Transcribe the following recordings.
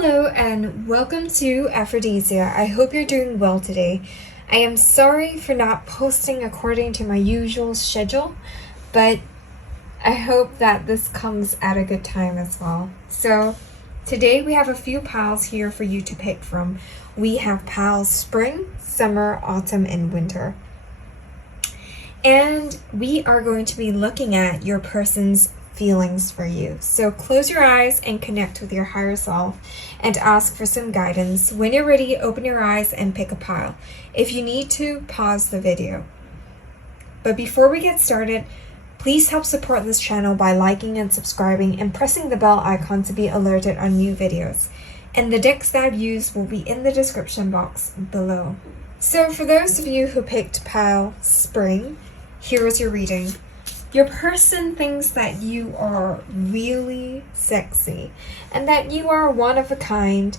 Hello and welcome to Aphrodisia. I hope you're doing well today. I am sorry for not posting according to my usual schedule, but I hope that this comes at a good time as well. So today we have a few piles here for you to pick from. We have piles spring, summer, autumn, and winter. And we are going to be looking at your person's feelings for you. So close your eyes and connect with your higher self and ask for some guidance. When you're ready, open your eyes and pick a pile. If you need to, pause the video. But before we get started, please help support this channel by liking and subscribing and pressing the bell icon to be alerted on new videos. And the decks that I've used will be in the description box below. So for those of you who picked pile spring, here is your reading. Your person thinks that you are really sexy and that you are one of a kind.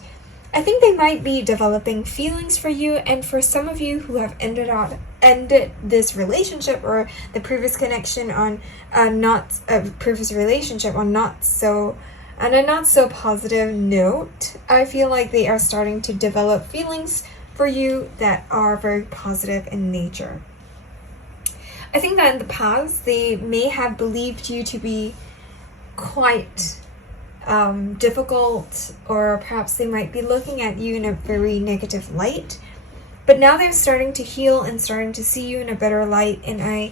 I think they might be developing feelings for you, and for some of you who have ended this relationship or the previous connection on not a not so positive note, I feel like they are starting to develop feelings for you that are very positive in nature. I think that in the past, they may have believed you to be quite difficult, or perhaps they might be looking at you in a very negative light. But now they're starting to heal and starting to see you in a better light. And I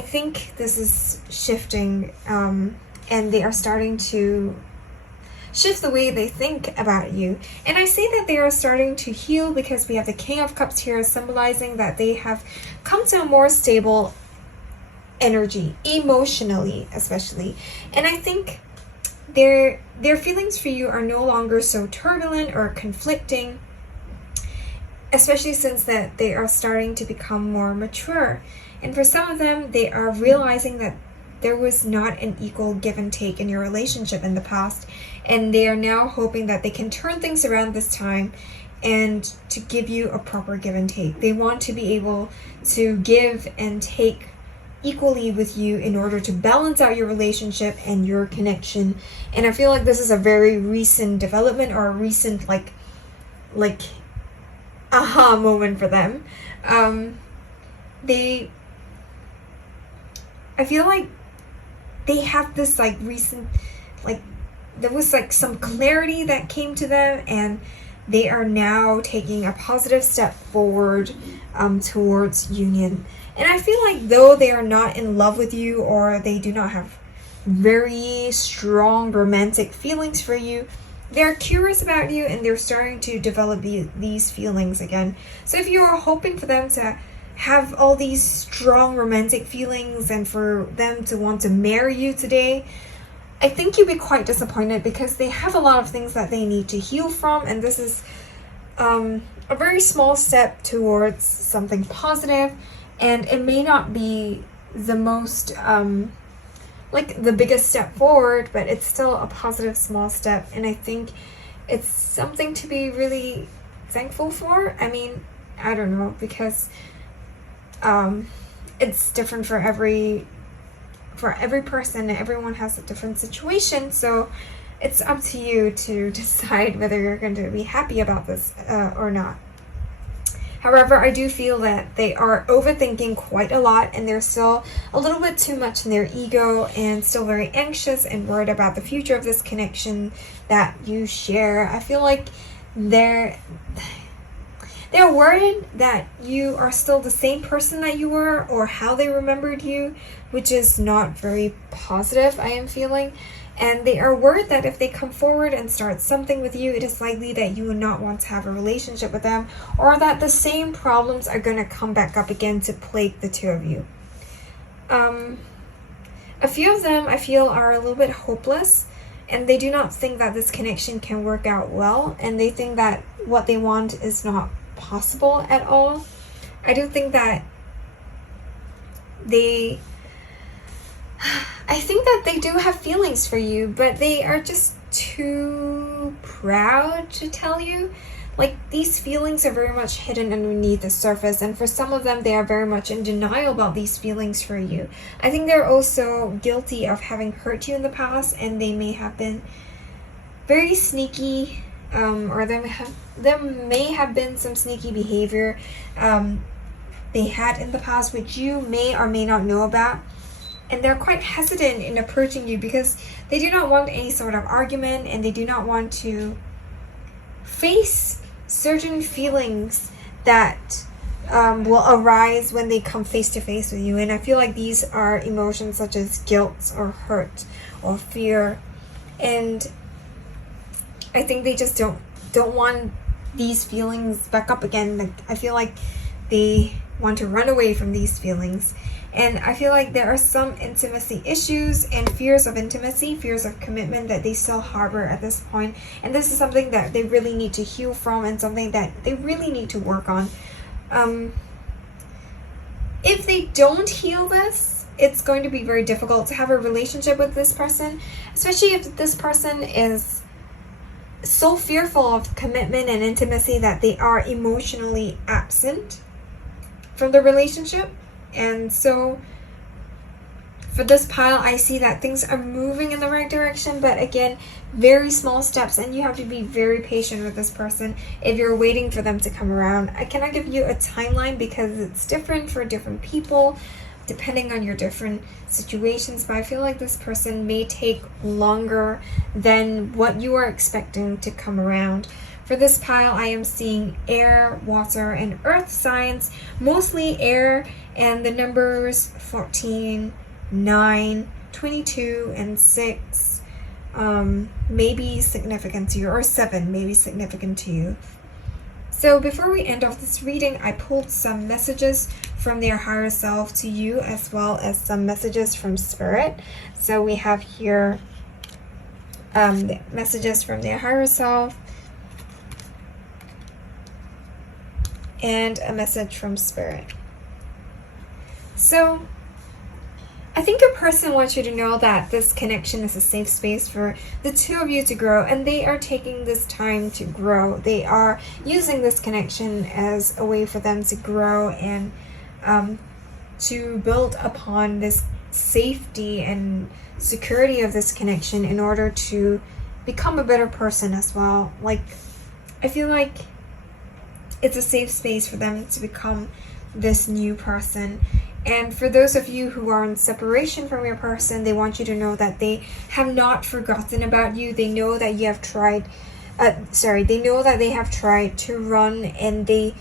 think this is shifting, and they are starting to shift the way they think about you. And I say that they are starting to heal because we have the King of Cups here, symbolizing that they have come to a more stable energy, emotionally especially. And I think their feelings for you are no longer so turbulent or conflicting, especially since that they are starting to become more mature. And for some of them, they are realizing that there was not an equal give and take in your relationship in the past, and they are now hoping that they can turn things around this time and to give you a proper give and take. They want to be able to give and take equally with you in order to balance out your relationship and your connection. And I feel like this is a very recent development, or a recent like aha moment for them. I feel like they have this recent, there was some clarity that came to them, and they are now taking a positive step forward towards union. And I feel like though they are not in love with you, or they do not have very strong romantic feelings for you, they're curious about you and they're starting to develop these feelings again. So if you are hoping for them to have all these strong romantic feelings and for them to want to marry you today, I think you'll be quite disappointed, because they have a lot of things that they need to heal from, and this is a very small step towards something positive, and it may not be the most the biggest step forward, but it's still a positive small step, and I think it's something to be really thankful for. I mean, I don't know, because it's different for every person. Everyone has a different situation, so it's up to you to decide whether you're going to be happy about this or not. However, I do feel that they are overthinking quite a lot, and they're still a little bit too much in their ego, and still very anxious and worried about the future of this connection that you share. I feel like they're worried that you are still the same person that you were, or how they remembered you, which is not very positive, I am feeling. And they are worried that if they come forward and start something with you, it is likely that you will not want to have a relationship with them, or that the same problems are going to come back up again to plague the two of you. A few of them, I feel, are a little bit hopeless, and they do not think that this connection can work out well, and they think that what they want is not possible at all. I do think that I think that they do have feelings for you, but they are just too proud to tell you. These feelings are very much hidden underneath the surface, and for some of them, they are very much in denial about these feelings for you. I think they're also guilty of having hurt you in the past, and they may have been very sneaky, or there may have been some sneaky behavior they had in the past, which you may or may not know about. And they're quite hesitant in approaching you because they do not want any sort of argument, and they do not want to face certain feelings that will arise when they come face to face with you. And I feel like these are emotions such as guilt or hurt or fear. And I think they just don't want these feelings back up again. Like, I feel like they want to run away from these feelings. And I feel like there are some intimacy issues and fears of intimacy, fears of commitment that they still harbor at this point. And this is something that they really need to heal from, and something that they really need to work on. If they don't heal this, it's going to be very difficult to have a relationship with this person, especially if this person is so fearful of commitment and intimacy that they are emotionally absent from the relationship. And so for this pile, I see that things are moving in the right direction, but again, very small steps, and you have to be very patient with this person if you're waiting for them to come around. I cannot give you a timeline because it's different for different people, depending on your different situations, but I feel like this person may take longer than what you are expecting to come around. For this pile, I am seeing air, water, and earth signs, mostly air, and the numbers 14, 9, 22, and 6 may be significant to you, or 7 may be significant to you. So before we end off this reading, I pulled some messages from their higher self to you, as well as some messages from spirit. So we have here the messages from their higher self, and a message from spirit. So I think your person wants you to know that this connection is a safe space for the two of you to grow, and they are taking this time to grow. They are using this connection as a way for them to grow and to build upon this safety and security of this connection in order to become a better person as well. Like, I feel like it's a safe space for them to become this new person. And for those of you who are in separation from your person, they want you to know that they have not forgotten about you. They know that you have tried, they know that they have tried to run, and they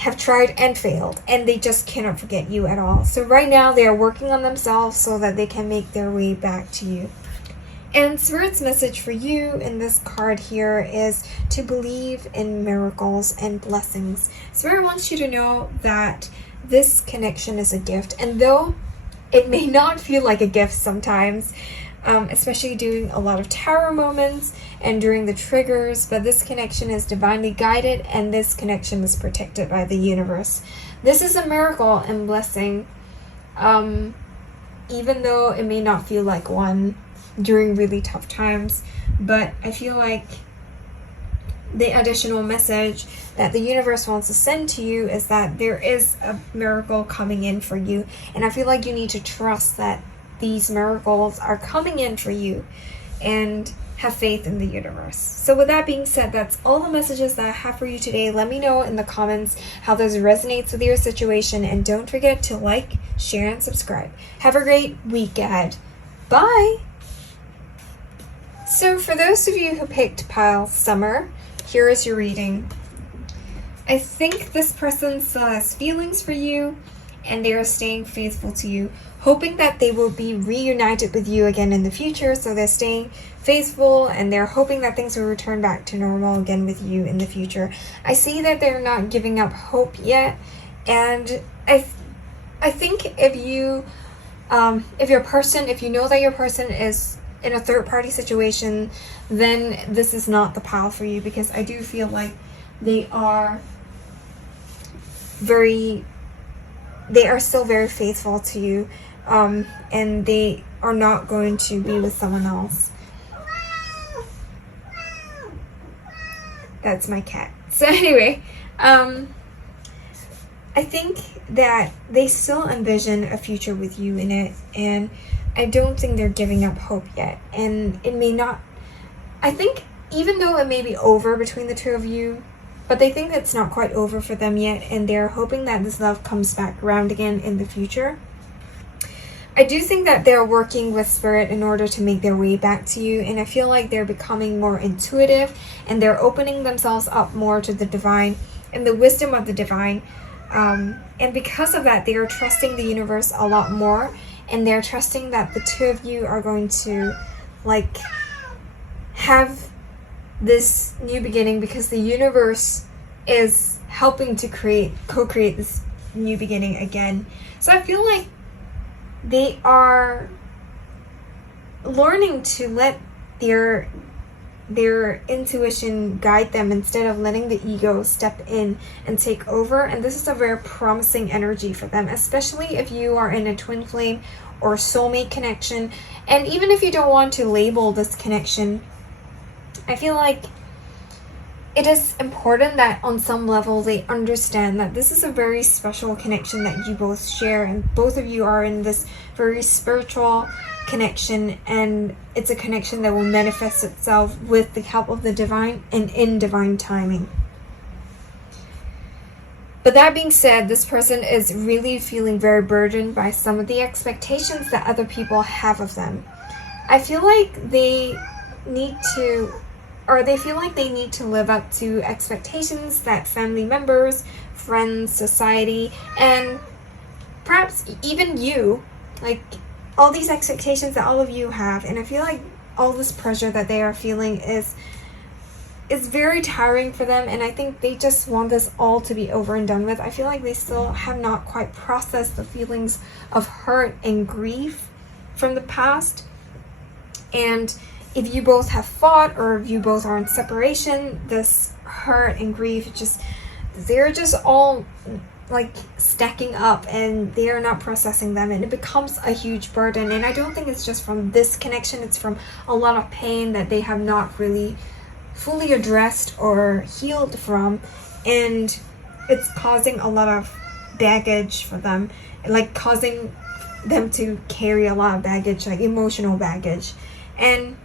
have tried and failed, and they just cannot forget you at all. So right now they are working on themselves so that they can make their way back to you. And Spirit's message for you in this card here is to believe in miracles and blessings. Spirit wants you to know that this connection is a gift. And though it may not feel like a gift sometimes, especially during a lot of tarot moments and during the triggers, but this connection is divinely guided, and this connection is protected by the universe. This is a miracle and blessing, even though it may not feel like one during really tough times. But I feel like the additional message that the universe wants to send to you is that there is a miracle coming in for you, and I feel like you need to trust that these miracles are coming in for you and have faith in the universe. So with that being said, that's all the messages that I have for you today. Let me know in the comments how this resonates with your situation, and don't forget to like, share, and subscribe. Have a great week ahead. Bye! So for those of you who picked pile Summer, here is your reading. I think this person still has feelings for you, and they are staying faithful to you, hoping that they will be reunited with you again in the future. So they're staying faithful, and they're hoping that things will return back to normal again with you in the future. I see that they're not giving up hope yet, and I think if you know that your person is in a third-party situation, then this is not the pile for you, because I do feel like they are still very faithful to you, and they are not going to be with someone else. That's my cat. So anyway, I think that they still envision a future with you in it, and I don't think they're giving up hope yet. And it may not I think even though it may be over between the two of you, but they think it's not quite over for them yet, and they're hoping that this love comes back around again in the future. I do think that they're working with spirit in order to make their way back to you, and I feel like they're becoming more intuitive, and they're opening themselves up more to the divine and the wisdom of the divine. And because of that, they are trusting the universe a lot more, and they're trusting that the two of you are going to like have this new beginning, because the universe is helping to co-create this new beginning again. So I feel like they are learning to let their intuition guide them instead of letting the ego step in and take over. And this is a very promising energy for them, especially if you are in a twin flame or soulmate connection. And even if you don't want to label this connection, I feel like it is important that on some level they understand that this is a very special connection that you both share, and both of you are in this very spiritual connection, and it's a connection that will manifest itself with the help of the divine and in divine timing. But that being said, this person is really feeling very burdened by some of the expectations that other people have of them. I feel like they feel like they need to live up to expectations that family members, friends, society, and perhaps even you, like all these expectations that all of you have. And I feel like all this pressure that they are feeling is very tiring for them, and I think they just want this all to be over and done with. I feel like they still have not quite processed the feelings of hurt and grief from the past. And if you both have fought, or if you both are in separation, this hurt and grief, they're just all like stacking up, and they are not processing them, and it becomes a huge burden. And I don't think it's just from this connection, it's from a lot of pain that they have not really fully addressed or healed from, and it's causing a lot of baggage for them, like causing them to carry a lot of baggage, like emotional baggage. And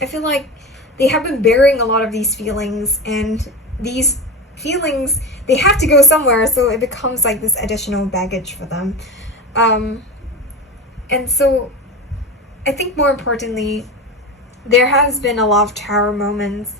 I feel like they have been bearing a lot of these feelings, and these feelings, they have to go somewhere, so it becomes like this additional baggage for them. And so I think more importantly, there has been a lot of tower moments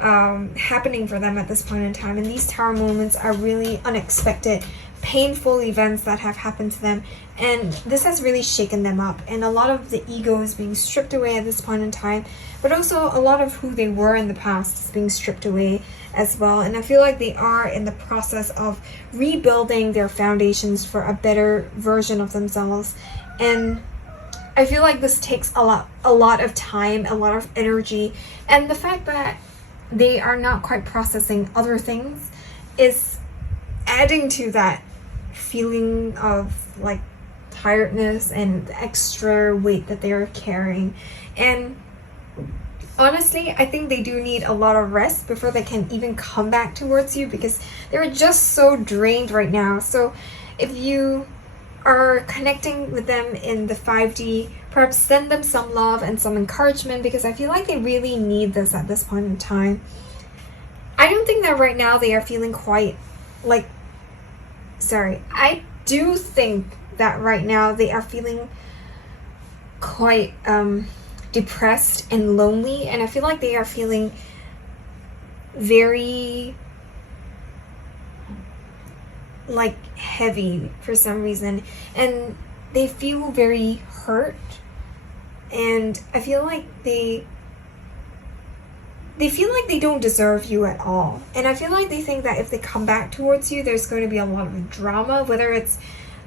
happening for them at this point in time, and these tower moments are really unexpected, painful events that have happened to them, and this has really shaken them up, and a lot of the ego is being stripped away at this point in time, but also a lot of who they were in the past is being stripped away as well. And I feel like they are in the process of rebuilding their foundations for a better version of themselves, and I feel like this takes a lot of time, a lot of energy, and the fact that they are not quite processing other things is adding to that feeling of like tiredness and the extra weight that they are carrying. And honestly, I think they do need a lot of rest before they can even come back towards you, because they're just so drained right now. So if you are connecting with them in the 5D, perhaps send them some love and some encouragement, because I feel like they really need this at this point in time. I don't think that right now they are feeling quite like, I do think that right now they are feeling quite depressed and lonely, and I feel like they are feeling very like heavy for some reason, and they feel very hurt, and I feel like they feel like they don't deserve you at all. And I feel like they think that if they come back towards you, there's going to be a lot of drama, whether it's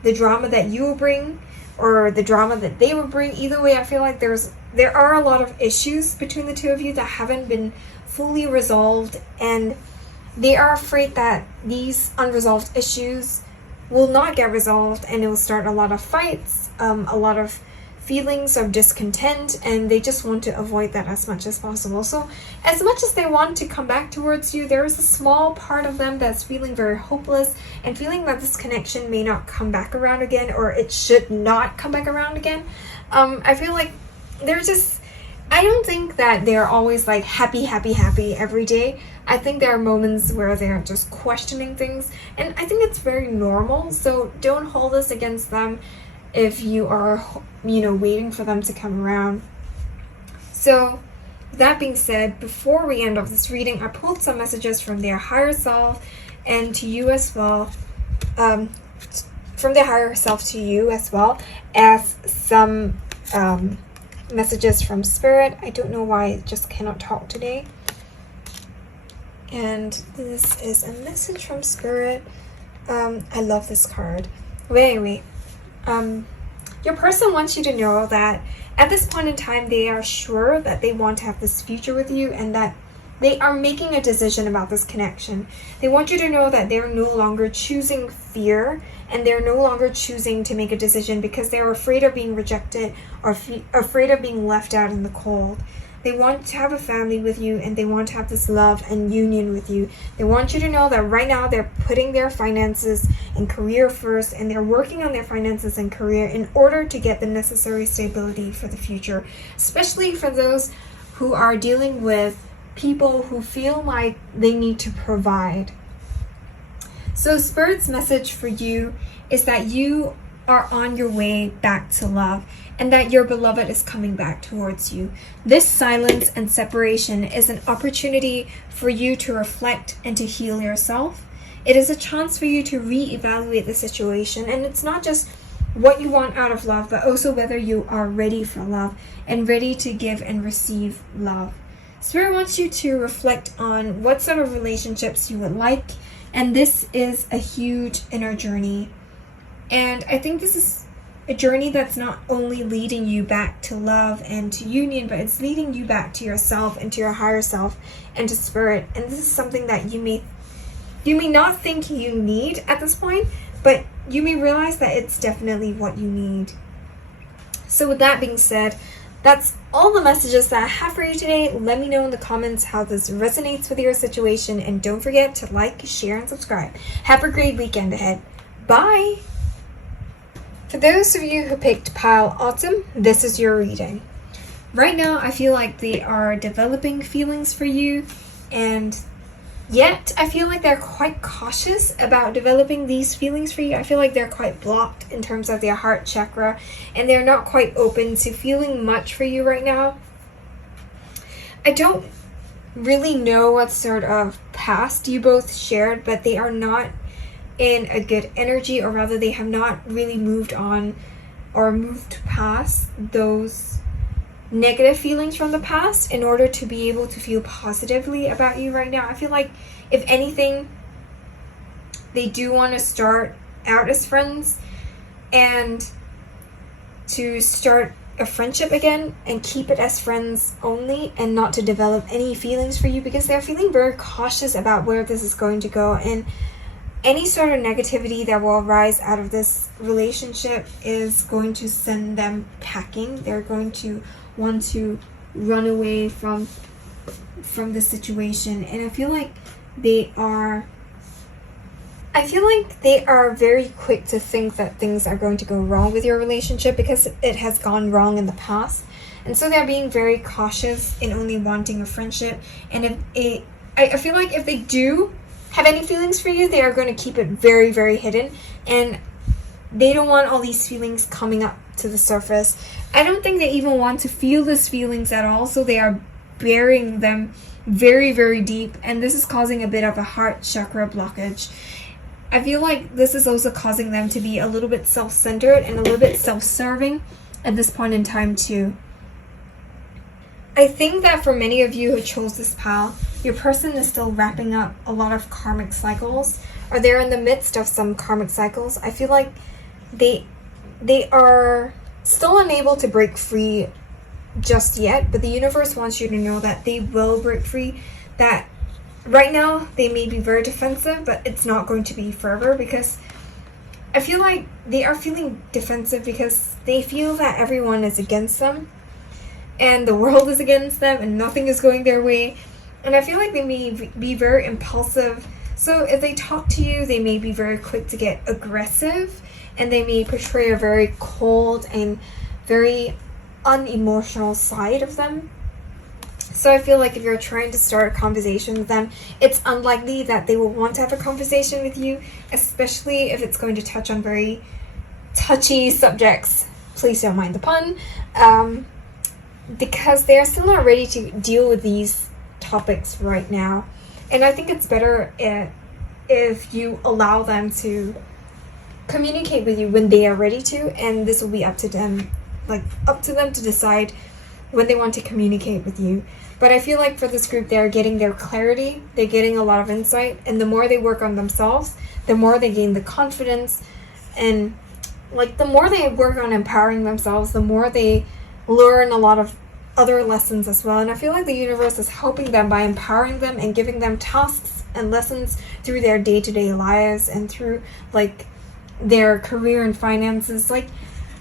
the drama that you will bring or the drama that they will bring. Either way, I feel like there are a lot of issues between the two of you that haven't been fully resolved, and they are afraid that these unresolved issues will not get resolved, and it will start a lot of fights, a lot of feelings of discontent, and they just want to avoid that as much as possible. So as much as they want to come back towards you, there is a small part of them that's feeling very hopeless and feeling that this connection may not come back around again, or it should not come back around again. I feel like I don't think that they're always like happy every day. I think there are moments where they're just questioning things, and I think it's very normal. So don't hold this against them if you are, waiting for them to come around. So that being said, before we end off this reading, I pulled some messages from their higher self and to you as well. From their higher self to you as well as some messages from Spirit. I don't know why I just cannot talk today. And this is a message from Spirit. I love this card. But anyway, your person wants you to know that at this point in time, they are sure that they want to have this future with you and that they are making a decision about this connection. They want you to know that they're no longer choosing fear and they're no longer choosing to make a decision because they're afraid of being rejected or afraid of being left out in the cold. They want to have a family with you and they want to have this love and union with you. They want you to know that right now they're putting their finances and career first and they're working on their finances and career in order to get the necessary stability for the future, especially for those who are dealing with people who feel like they need to provide. So Spirit's message for you is that you are on your way back to love and that your beloved is coming back towards you. This silence and separation is an opportunity for you to reflect and to heal yourself. It is a chance for you to reevaluate the situation, and it's not just what you want out of love, but also whether you are ready for love and ready to give and receive love. Spirit wants you to reflect on what sort of relationships you would like, and this is a huge inner journey. And I think this is a journey that's not only leading you back to love and to union, but it's leading you back to yourself and to your higher self and to Spirit. And this is something that you may not think you need at this point, but you may realize that it's definitely what you need. So with that being said, that's all the messages that I have for you today. Let me know in the comments how this resonates with your situation, and don't forget to like, share, and subscribe. Have a great weekend ahead. Bye! For those of you who picked Pile Autumn, this is your reading. Right now, I feel like they are developing feelings for you, and yet I feel like they're quite cautious about developing these feelings for you. I feel like they're quite blocked in terms of their heart chakra, and they're not quite open to feeling much for you right now. I don't really know what sort of past you both shared, but they are not in a good energy, or rather they have not really moved on or moved past those negative feelings from the past in order to be able to feel positively about you right now. I feel like if anything, they do want to start out as friends and to start a friendship again and keep it as friends only and not to develop any feelings for you, because they're feeling very cautious about where this is going to go, and any sort of negativity that will arise out of this relationship is going to send them packing. They're going to want to run away from the situation. And I feel like they are very quick to think that things are going to go wrong with your relationship because it has gone wrong in the past. And so they're being very cautious in only wanting a friendship. And I feel like if they do have any feelings for you, they are going to keep it very, very hidden, and they don't want all these feelings coming up to the surface. I don't think they even want to feel these feelings at all, so they are burying them very, very deep, and this is causing a bit of a heart chakra blockage. I feel like this is also causing them to be a little bit self-centered and a little bit self-serving at this point in time too. I think that for many of you who chose this pile, your person is still wrapping up a lot of karmic cycles, or they're in the midst of some karmic cycles. I feel like they are still unable to break free just yet, but the universe wants you to know that they will break free. That right now they may be very defensive, but it's not going to be forever, because I feel like they are feeling defensive because they feel that everyone is against them and the world is against them and nothing is going their way. And I feel like they may be very impulsive. So if they talk to you, they may be very quick to get aggressive, and they may portray a very cold and very unemotional side of them. So I feel like if you're trying to start a conversation with them, it's unlikely that they will want to have a conversation with you, especially if it's going to touch on very touchy subjects. Please don't mind the pun. Because they're still not ready to deal with these topics right now. And I think it's better if you allow them to communicate with you when they are ready to, and this will be up to them, to decide when they want to communicate with you. But I feel like for this group, they're getting their clarity, they're getting a lot of insight, and the more they work on themselves, the more they gain the confidence, and the more they work on empowering themselves, the more they learn a lot of other lessons as well. And I feel like the universe is helping them by empowering them and giving them tasks and lessons through their day-to-day lives and through their career and finances.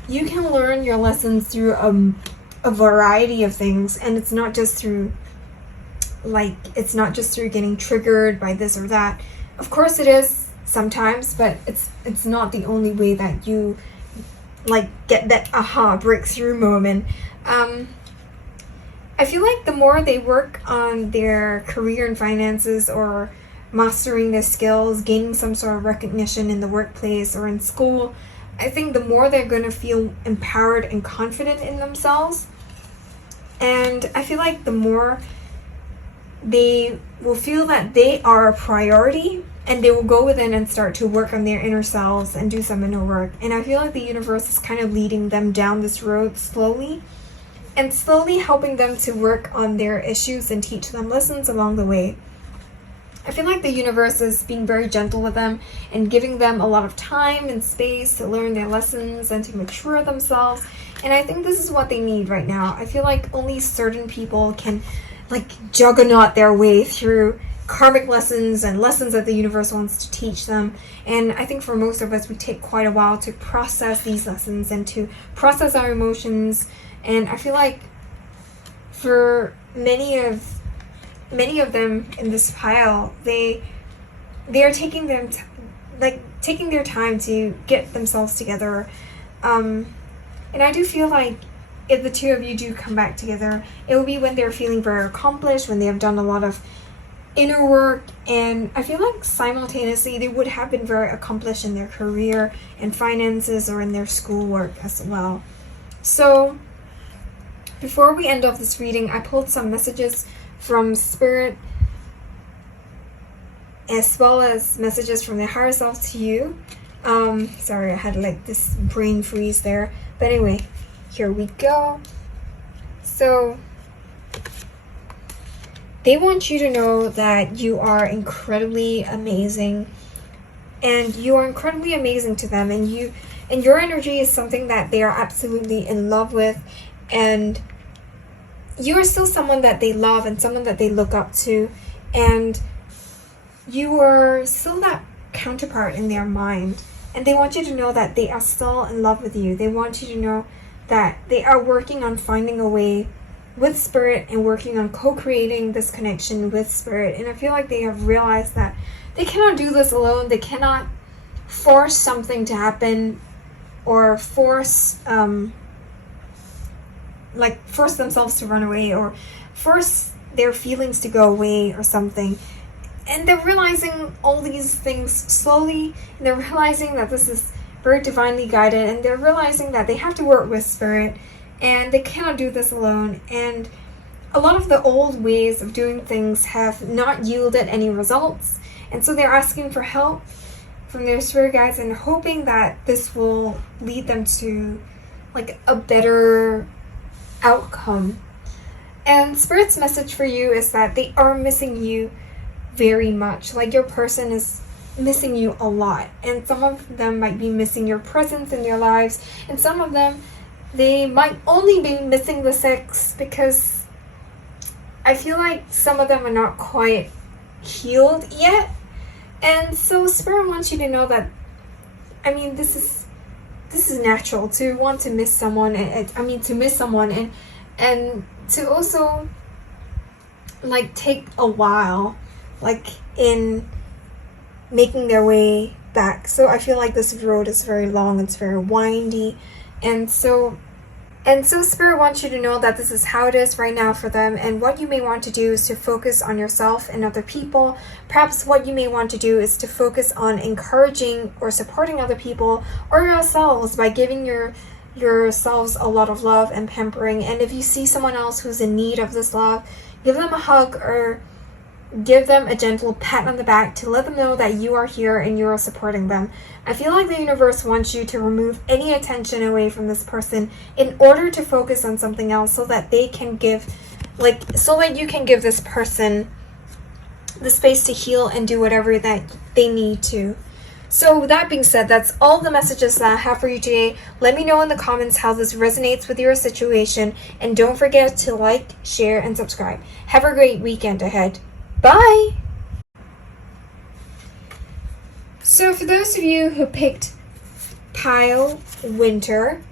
You can learn your lessons through a variety of things, and it's not just through getting triggered by this or that. Of course it is sometimes, but it's not the only way that you get that aha breakthrough moment. I feel like the more they work on their career and finances, or mastering their skills, gaining some sort of recognition in the workplace or in school, I think the more they're going to feel empowered and confident in themselves. And I feel like the more they will feel that they are a priority, and they will go within and start to work on their inner selves and do some inner work. And I feel like the universe is kind of leading them down this road slowly, and slowly helping them to work on their issues and teach them lessons along the way. I feel like the universe is being very gentle with them and giving them a lot of time and space to learn their lessons and to mature themselves. And I think this is what they need right now. I feel like only certain people can juggernaut their way through karmic lessons and lessons that the universe wants to teach them. And I think for most of us, we take quite a while to process these lessons and to process our emotions. And I feel like for many of them in this pile, they are taking their time to get themselves together. And I do feel like if the two of you do come back together, it will be when they're feeling very accomplished, when they have done a lot of inner work, and I feel like simultaneously they would have been very accomplished in their career and finances or in their schoolwork as well. So before we end off this reading, I pulled some messages from Spirit, as well as messages from their higher self to you. Sorry, I had this brain freeze there. But anyway, here we go. So they want you to know that you are incredibly amazing, and you are incredibly amazing to them, and your energy is something that they are absolutely in love with, and you are still someone that they love and someone that they look up to, and you are still that counterpart in their mind, and they want you to know that they are still in love with you. They want you to know that they are working on finding a way with Spirit and working on co-creating this connection with Spirit. And I feel like they have realized that they cannot do this alone. They cannot force something to happen, or force themselves to run away, or force their feelings to go away or something. And they're realizing all these things slowly, and they're realizing that this is very divinely guided, and they're realizing that they have to work with Spirit, and they cannot do this alone. And a lot of the old ways of doing things have not yielded any results, and so they're asking for help from their spirit guides and hoping that this will lead them to a better outcome. And Spirit's message for you is that they are missing you very much. Your person is missing you a lot, and some of them might be missing your presence in their lives, and some of them, they might only be missing the sex, because I feel like some of them are not quite healed yet. And so Spirit wants you to know that, this is natural to want to miss someone, and to also take a while in making their way back. So I feel like this road is very long, it's very windy, and so And so Spirit wants you to know that this is how it is right now for them, and what you may want to do is to focus on yourself and other people. Perhaps what you may want to do is to focus on encouraging or supporting other people or yourselves by giving yourselves a lot of love and pampering. And if you see someone else who's in need of this love, give them a hug or give them a gentle pat on the back to let them know that you are here and you are supporting them. I feel like the universe wants you to remove any attention away from this person in order to focus on something else, so that they can so that you can give this person the space to heal and do whatever that they need to. So with that being said, that's all the messages that I have for you today. Let me know in the comments how this resonates with your situation, and don't forget to like, share, and subscribe. Have a great weekend ahead. Bye! So for those of you who picked Pile Winter,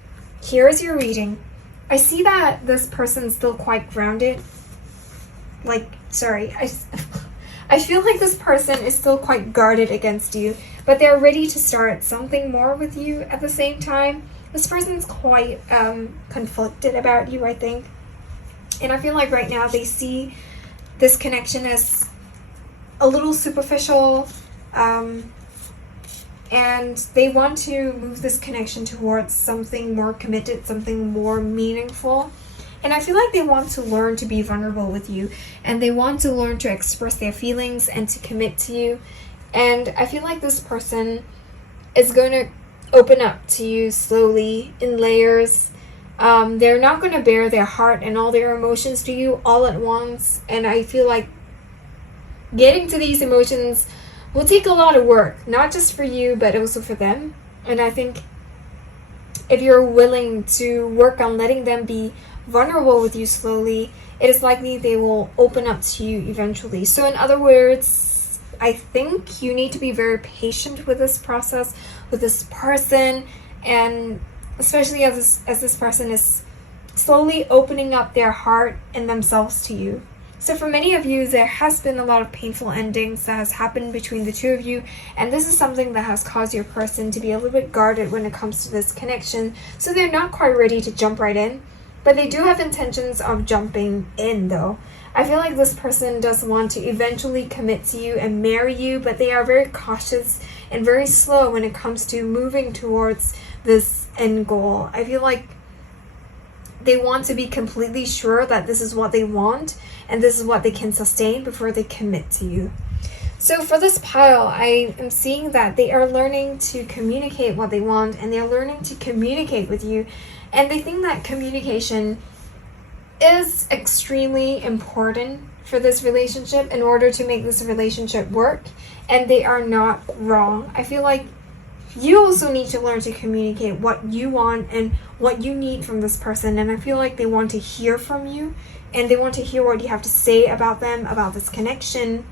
here's your reading. I see that this person's still quite grounded. I feel like this person is still quite guarded against you, but they're ready to start something more with you at the same time. This person's quite conflicted about you, I think. And I feel like right now they see this connection as a little superficial, and they want to move this connection towards something more committed, something more meaningful. And I feel like they want to learn to be vulnerable with you, and they want to learn to express their feelings and to commit to you. And I feel like this person is going to open up to you slowly in layers. They're not going to bear their heart and all their emotions to you all at once. And I feel like getting to these emotions will take a lot of work, not just for you, but also for them. And I think if you're willing to work on letting them be vulnerable with you slowly, it is likely they will open up to you eventually. So in other words, I think you need to be very patient with this process, with this person, and especially as this person is slowly opening up their heart and themselves to you. So for many of you, there has been a lot of painful endings that has happened between the two of you, and this is something that has caused your person to be a little bit guarded when it comes to this connection. So they're not quite ready to jump right in, but they do have intentions of jumping in though. I feel like this person does want to eventually commit to you and marry you, but they are very cautious and very slow when it comes to moving towards this end goal. I feel like they want to be completely sure that this is what they want and this is what they can sustain before they commit to you. So for this pile, I am seeing that they are learning to communicate what they want, and they're learning to communicate with you, and they think that communication is extremely important for this relationship in order to make this relationship work, and they are not wrong. I feel like you also need to learn to communicate what you want and what you need from this person, and I feel like they want to hear from you, and they want to hear what you have to say about them, about this connection,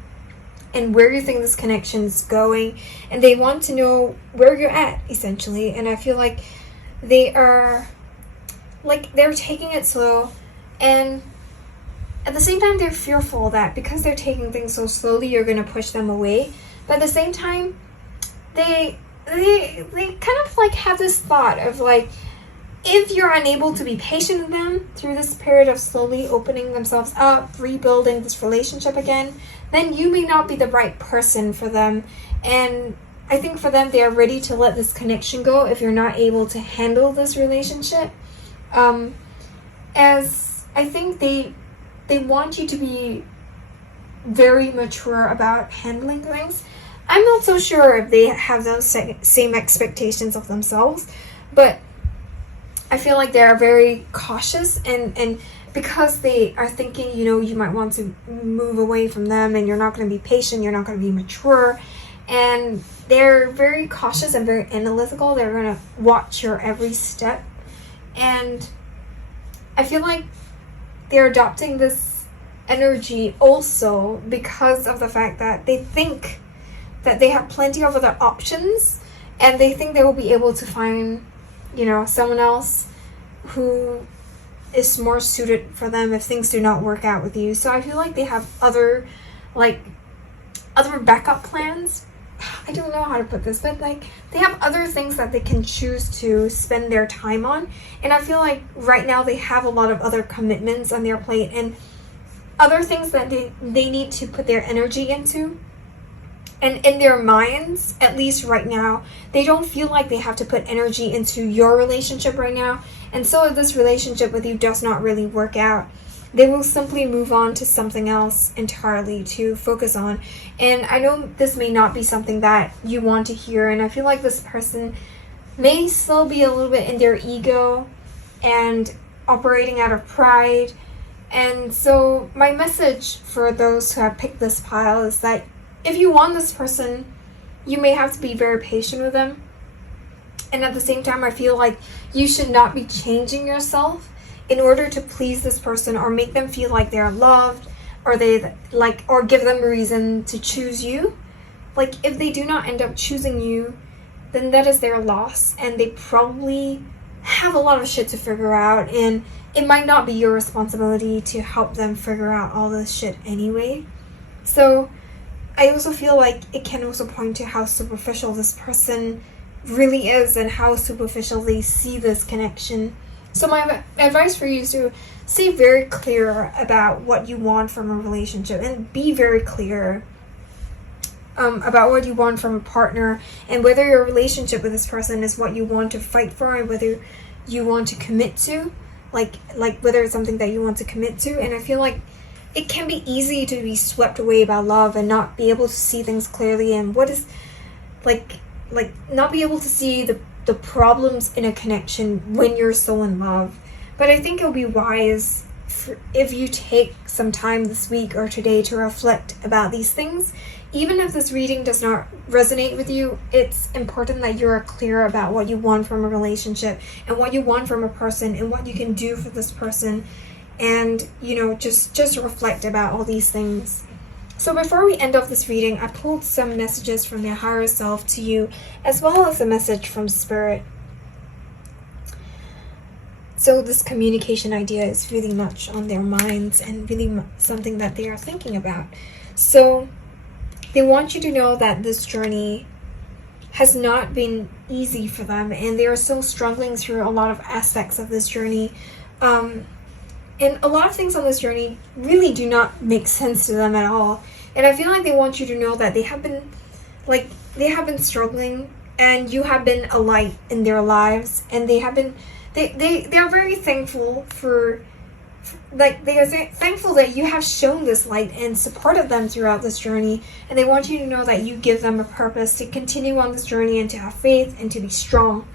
and where you think this connection is going, and they want to know where you're at, essentially. And I feel like they're taking it slow, and at the same time they're fearful that because they're taking things so slowly, you're going to push them away. But at the same time, they kind of like have this thought of like, if you're unable to be patient with them through this period of slowly opening themselves up, rebuilding this relationship again, then you may not be the right person for them. And I think for them, they are ready to let this connection go if you're not able to handle this relationship. As I think they want you to be very mature about handling things. I'm not so sure if they have those same expectations of themselves, but I feel like they're very cautious, and because they are thinking, you might want to move away from them, and you're not going to be patient, you're not going to be mature, and they're very cautious and very analytical. They're going to watch your every step, and I feel like they're adopting this energy also because of the fact that they think that they have plenty of other options, and they think they will be able to find someone else who is more suited for them if things do not work out with you. So I feel like they have other backup plans. I don't know how to put this, but like they have other things that they can choose to spend their time on. And I feel like right now they have a lot of other commitments on their plate and other things that they need to put their energy into. And in their minds, at least right now, they don't feel like they have to put energy into your relationship right now. And so if this relationship with you does not really work out, they will simply move on to something else entirely to focus on. And I know this may not be something that you want to hear, and I feel like this person may still be a little bit in their ego and operating out of pride. And so my message for those who have picked this pile is that if you want this person, you may have to be very patient with them. And at the same time, I feel like you should not be changing yourself in order to please this person or make them feel like they're loved, or or give them a reason to choose you. Like, if they do not end up choosing you, then that is their loss, and they probably have a lot of shit to figure out, and it might not be your responsibility to help them figure out all this shit anyway. So I also feel like it can also point to how superficial this person really is and how superficial they see this connection. So my advice for you is to stay very clear about what you want from a relationship, and be very clear about what you want from a partner, and whether your relationship with this person is what you want to fight for, and whether you want to commit to, like whether it's something that you want to commit to. And I feel like it can be easy to be swept away by love and not be able to see things clearly, and what is like not be able to see the problems in a connection when you're so in love. But I think it'll be wise if you take some time this week or today to reflect about these things. Even if this reading does not resonate with you, it's important that you're clear about what you want from a relationship and what you want from a person and what you can do for this person. And, just reflect about all these things. So before we end off this reading, I pulled some messages from your higher self to you, as well as a message from Spirit. So this communication idea is really much on their minds and really something that they are thinking about. So they want you to know that this journey has not been easy for them, and they are still struggling through a lot of aspects of this journey. And a lot of things on this journey really do not make sense to them at all. And I feel like they want you to know that they have been struggling, and you have been a light in their lives, and they are very thankful they are thankful that you have shown this light and supported them throughout this journey. And they want you to know that you give them a purpose to continue on this journey and to have faith and to be strong.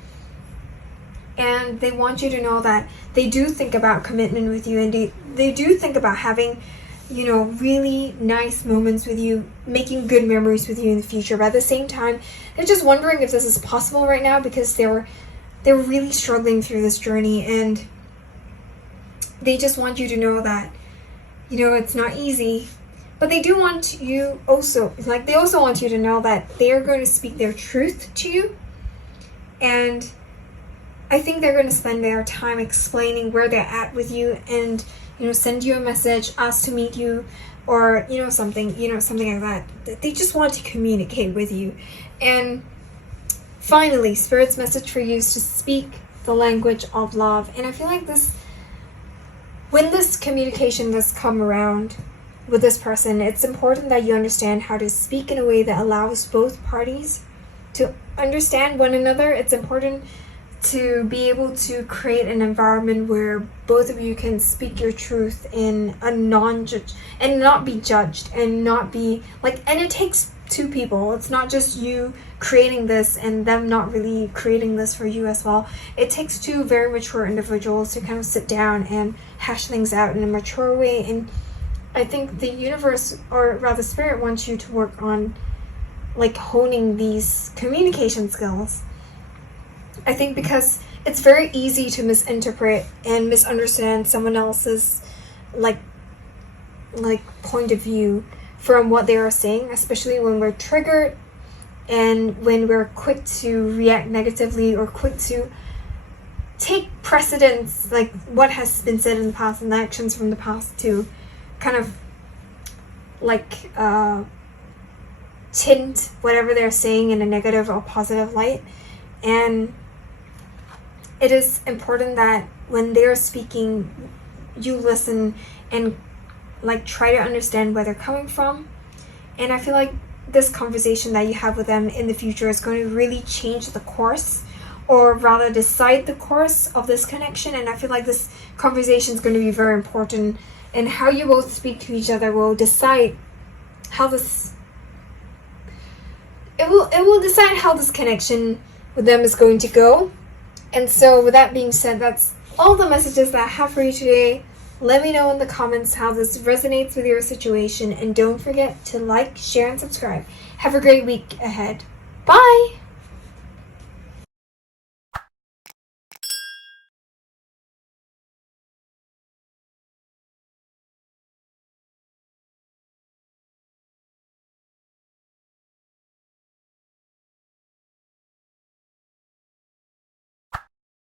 And they want you to know that they do think about commitment with you, and they do think about having, really nice moments with you, making good memories with you in the future. But at the same time, they're just wondering if this is possible right now, because they're really struggling through this journey, and they just want you to know that, it's not easy. But they do want you also, they also want you to know that they are going to speak their truth to you. And I think they're going to spend their time explaining where they're at with you, and send you a message, ask to meet you, or something like that. They just want to communicate with you. And finally, Spirit's message for you is to speak the language of love. And I feel like when this communication does come around with this person, it's important that you understand how to speak in a way that allows both parties to understand one another. It's important to be able to create an environment where both of you can speak your truth in a non-judge and not be judged, and not be and it takes two people. It's not just you creating this and them not really creating this for you as well. It takes two very mature individuals to kind of sit down and hash things out in a mature way. And I think the universe, or rather Spirit, wants you to work on honing these communication skills. I think because it's very easy to misinterpret and misunderstand someone else's point of view from what they are saying, especially when we're triggered and when we're quick to react negatively or quick to take precedence, what has been said in the past and the actions from the past, to kind of tint whatever they're saying in a negative or positive light. And it is important that when they're speaking, you listen and like try to understand where they're coming from. And I feel like this conversation that you have with them in the future is going to really change the course, or rather decide the course of this connection. And I feel like this conversation is going to be very important, and how you both speak to each other will decide how this it will decide how this connection with them is going to go. And so with that being said, that's all the messages that I have for you today. Let me know in the comments how this resonates with your situation, and don't forget to like, share, and subscribe. Have a great week ahead. Bye!